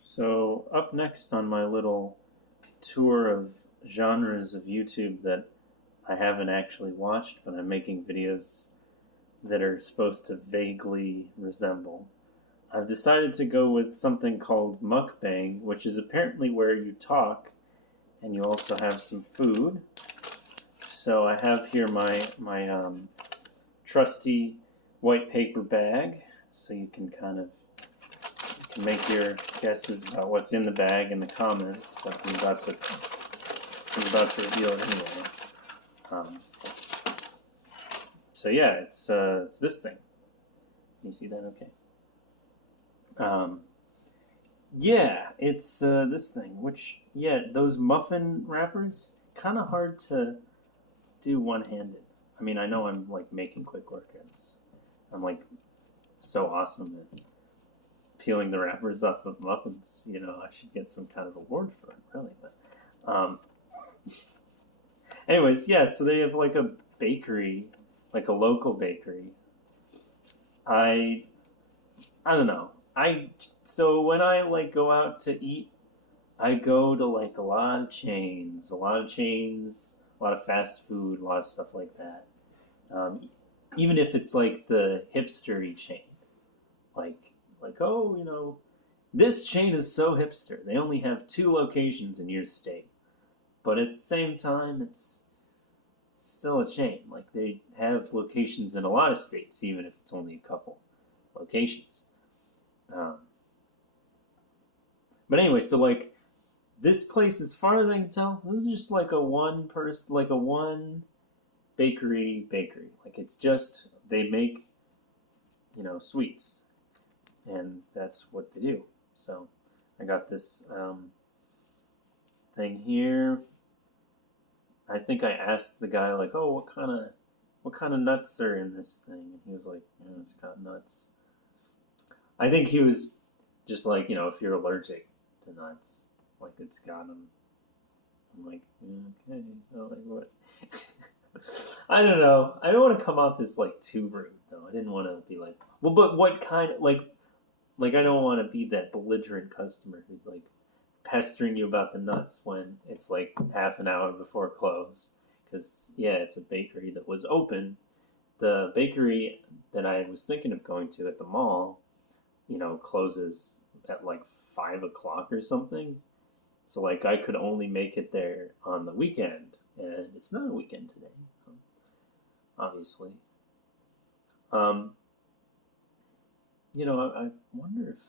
So, up next on my little tour of genres of YouTube that I haven't actually watched, but I'm making videos that are supposed to vaguely resemble, I've decided to go with something called Mukbang, which is apparently where you talk and you also have some food. So, I have here my trusty white paper bag, so you can make your guesses about what's in the bag in the comments, but I'm about to reveal it anyway. Um, so yeah, it's this thing. Can you see that? Okay. Yeah, it's this thing. Which those muffin wrappers kind of hard to do one-handed. I mean, I know I'm like making quick work of this. I'm like so awesome at peeling the wrappers off of muffins. I should get some kind of award for it, really. But anyways, yeah. So they have like a bakery, like a local bakery. I don't know. So when I like go out to eat, I go to like a lot of chains, a lot of fast food, a lot of stuff like that. Um, Even if it's like the hipstery chain, like oh, this chain is so hipster. They only have two locations in your state, but at the same time, it's still a chain. Like they have locations in a lot of states, even if it's only a couple locations. Um, but anyway, so like this place, as far as I can tell, this is just like a one person, like a one bakery. Like it's just they make sweets, and that's what they do. So I got this thing here. I think I asked the guy like, "Oh, what kind of nuts are in this thing?" And he was like, "It's got nuts." I think he was just like, if you're allergic to nuts, like it's got them. I'm like, okay, like what? I don't know. I don't want to come off as like too rude though. I didn't want to be like, well, but what kind of like I don't want to be that belligerent customer who's like pestering you about the nuts when it's like half an hour before close. Because yeah, it's a bakery that was open. The bakery that I was thinking of going to at the mall, closes at like 5 o'clock or something. So like I could only make it there on the weekend, and it's not a weekend today, obviously. Um, I wonder if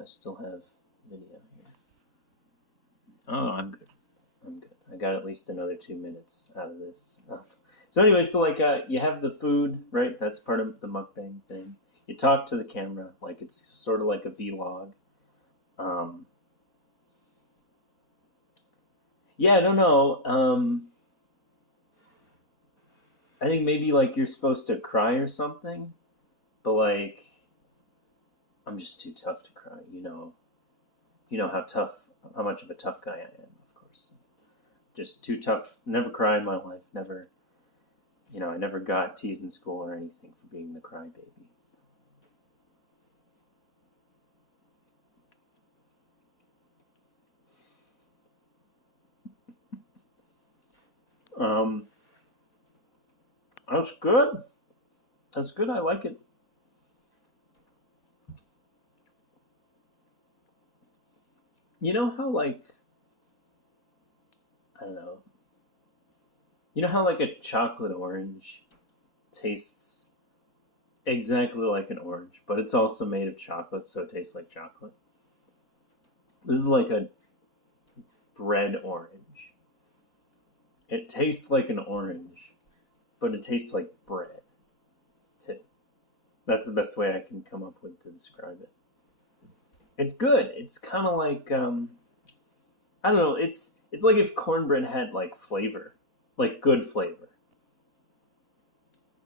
I still have video here. Oh, I'm good. I'm good. I got at least another 2 minutes out of this. So anyway, so like you have the food, right? That's part of the mukbang thing. You talk to the camera, like it's sort of like a vlog. Um, yeah, I don't know. I think maybe like you're supposed to cry or something, but like I'm just too tough to cry. How much of a tough guy I am, of course. Just too tough. Never cried in my life. Never, I never got teased in school or anything for being the crybaby. Um, that's good. That's good. I like it. You know how like I don't know. You know how like a chocolate orange tastes exactly like an orange, but it's also made of chocolate, so it tastes like chocolate. This is like a bread orange. It tastes like an orange, but it tastes like bread too. That's the best way I can come up with to describe it. It's good. It's kind of like I don't know. It's like if cornbread had like flavor, like good flavor,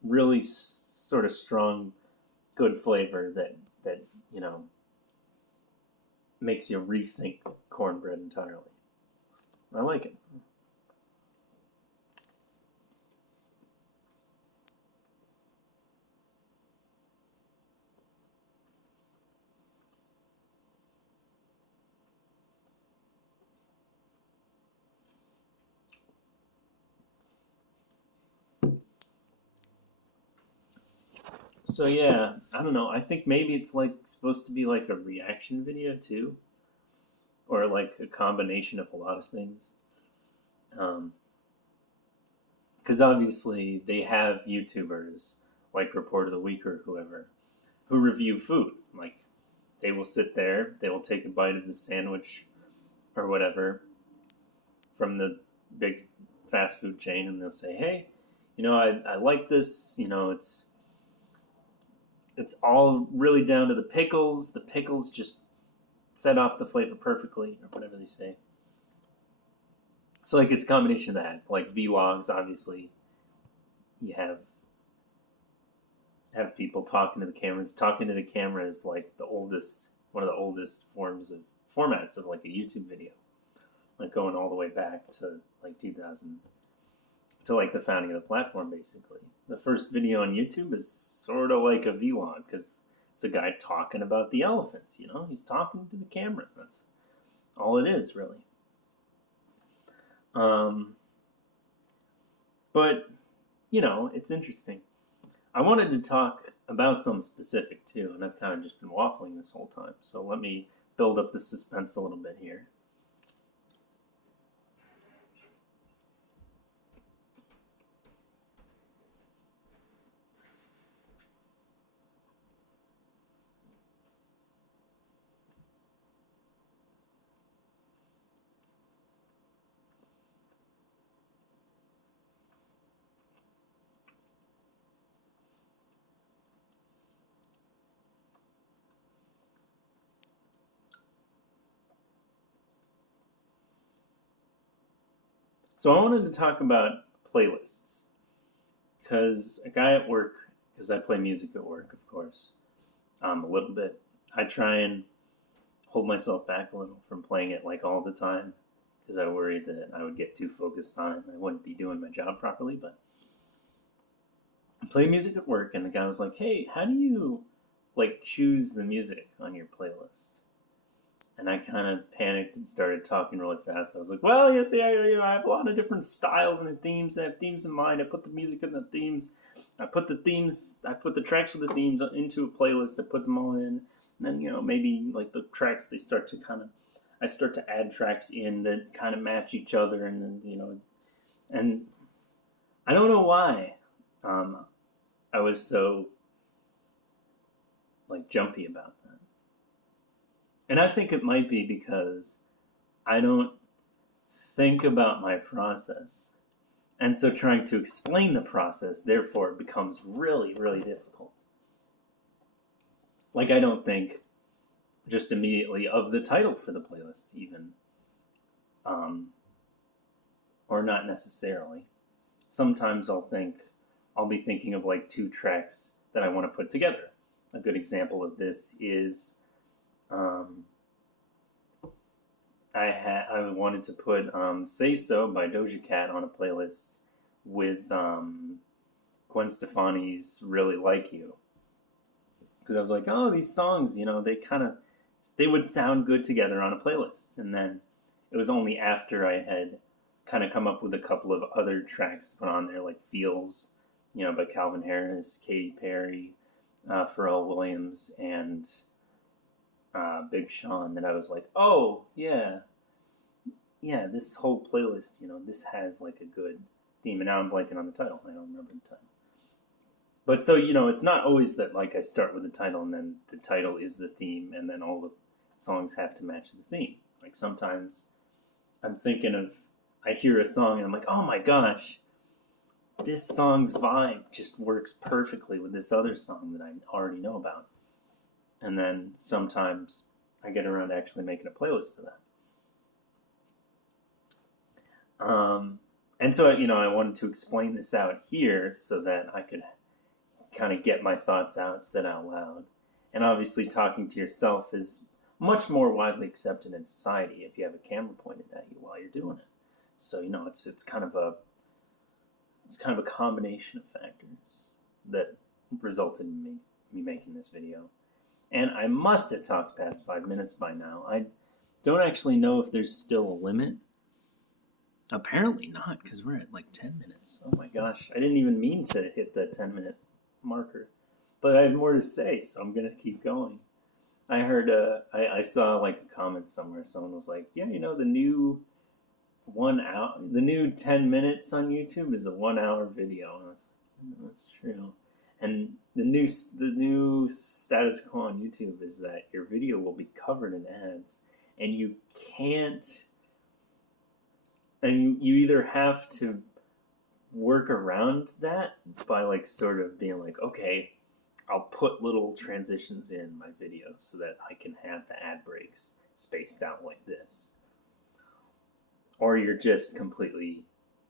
really sort of strong, good flavor that you know makes you rethink cornbread entirely. I like it. So yeah, I don't know. I think maybe it's like supposed to be like a reaction video too, or like a combination of a lot of things. Because obviously they have YouTubers like Report of the Week or whoever who review food. Like they will sit there, they will take a bite of the sandwich or whatever from the big fast food chain, and they'll say, "Hey, I like this. It's all really down to the pickles. The pickles just set off the flavor perfectly," or whatever they say. So like it's a combination of that. Like vlogs, obviously, you have people talking to the cameras. Talking to the camera is like one of the oldest formats of like a YouTube video. Like going all the way back to like 2000, to like the founding of the platform, basically. The first video on YouTube is sort of like a vlog because it's a guy talking about the elephants. He's talking to the camera. That's all it is, really. But it's interesting. I wanted to talk about something specific too, and I've kind of just been waffling this whole time. So let me build up the suspense a little bit here. So I wanted to talk about playlists because a guy at work, because I play music at work, of course, a little bit. I try and hold myself back a little from playing it like all the time because I worried that I would get too focused on it and I wouldn't be doing my job properly. But I play music at work, and the guy was like, "Hey, how do you like choose the music on your playlist?" And I kind of panicked and started talking really fast. I was like, "Well, you see, I have a lot of different styles and themes. I have themes in mind. I put the music in the themes. I put the tracks with the themes into a playlist. I put them all in. And then, maybe like the tracks, I start to add tracks in that kind of match each other. And then, and I don't know why I was so like jumpy about that. And I think it might be because I don't think about my process. And so trying to explain the process, therefore, becomes really, really difficult. Like I don't think just immediately of the title for the playlist, even. Or not necessarily. Sometimes I'll be thinking of like two tracks that I want to put together. A good example of this is I wanted to put "Say So" by Doja Cat on a playlist with Gwen Stefani's "Really Like You," because I was like, oh, these songs, they would sound good together on a playlist. And then it was only after I had kind of come up with a couple of other tracks to put on there, like "Feels," by Calvin Harris, Katy Perry, Pharrell Williams, and Big Sean, that I was like, oh, yeah, this whole playlist, this has like a good theme. And now I'm blanking on the title. I don't remember the title. But so, it's not always that like I start with the title and then the title is the theme and then all the songs have to match the theme. Like sometimes I hear a song and I'm like, oh my gosh, this song's vibe just works perfectly with this other song that I already know about. And then sometimes I get around to actually making a playlist for that. And so, I wanted to explain this out here so that I could kind of get my thoughts out, said out loud. And obviously talking to yourself is much more widely accepted in society if you have a camera pointed at you while you're doing it. So, it's kind of a combination of factors that resulted in me making this video. And I must have talked past 5 minutes by now. I don't actually know if there's still a limit. Apparently not, because we're at like 10 minutes. Oh my gosh, I didn't even mean to hit the 10-minute marker. But I have more to say, so I'm gonna keep going. I heard, I saw like a comment somewhere. Someone was like, "Yeah, the new 1 hour, the new 10 minutes on YouTube is a 1 hour video." And I was like, that's true. And the new status quo on YouTube is that your video will be covered in ads, and you can't, and you either have to work around that by like sort of being like, okay, I'll put little transitions in my video so that I can have the ad breaks spaced out like this. Or you're just completely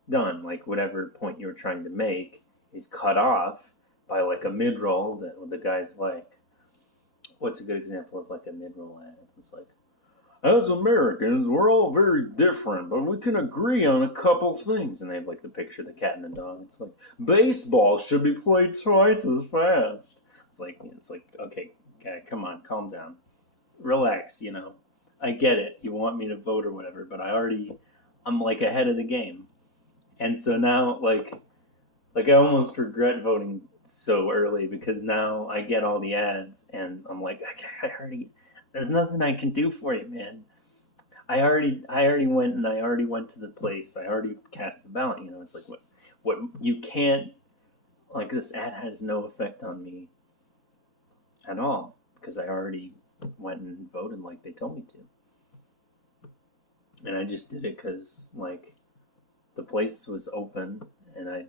done. Like whatever point you were trying to make is cut off by like a mid roll that the guy's like, what's a good example of like a mid roll ad? It's like, as Americans, we're all very different, but we can agree on a couple things. And they have like the picture of the cat and the dog. It's like, baseball should be played twice as fast. It's like, okay, come on, calm down, relax. I get it. You want me to vote or whatever, but I'm like ahead of the game, and so now I almost regret voting so early because now I get all the ads, and I'm like, there's nothing I can do for you, man. I already went and I already went to the place. I already cast the ballot. It's like what you can't, like, this ad has no effect on me at all because I already went and voted like they told me to. And I just did it because, like, the place was open and I